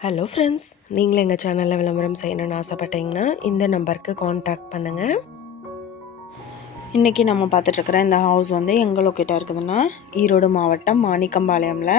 Hello friends நீங்களும் எங்கள் சேனலில் விளம்பரம் செய்யணும்னு ஆசைப்பட்டீங்கன்னா இந்த நம்பருக்கு காண்டாக்ட் பண்ணுங்கள் இன்றைக்கி நம்ம பார்த்துட்ருக்குற இந்த ஹவுஸ் வந்து எங்கே லொக்கேட்டாக இருக்குதுன்னா ஈரோடு மாவட்டம் மாணிக்கம்பாளையமில்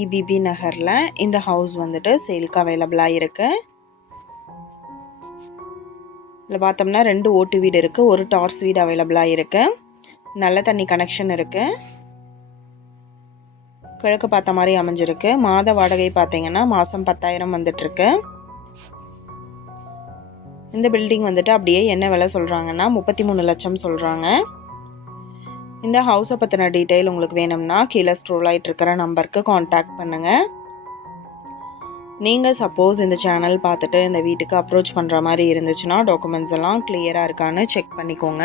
இபிபி நகரில் இந்த ஹவுஸ் வந்துட்டு சேலுக்கு அவைலபிளாக இருக்குது இதில் பார்த்தோம்னா ரெண்டு ஓட்டு வீடு இருக்குது ஒரு டார்ஸ் வீடு அவைலபிளாக இருக்குது நல்ல தண்ணி கனெக்ஷன் இருக்குது கிழக்கு பார்த்த மாதிரி அமைஞ்சிருக்கு. மாத வாடகை பார்த்தீங்கன்னா மாதம் பத்தாயிரம் வந்துட்டுருக்கு. இந்த பில்டிங் வந்துட்டு அப்படியே என்ன விலை சொல்கிறாங்கன்னா முப்பத்தி மூணு லட்சம் சொல்கிறாங்க இந்த ஹவுஸை பற்றின டீட்டெயில் உங்களுக்கு வேணும்னா கீழே ஸ்ட்ரோல் ஆகிட்டு இருக்கிற நம்பருக்கு காண்டாக்ட் பண்ணுங்கள் நீங்கள் சப்போஸ் இந்த சேனல் பார்த்துட்டு இந்த வீட்டுக்கு அப்ரோச் பண்ணுற மாதிரி இருந்துச்சுன்னா டாக்குமெண்ட்ஸ் எல்லாம் கிளியராக இருக்கான்னு செக் பண்ணிக்கோங்க.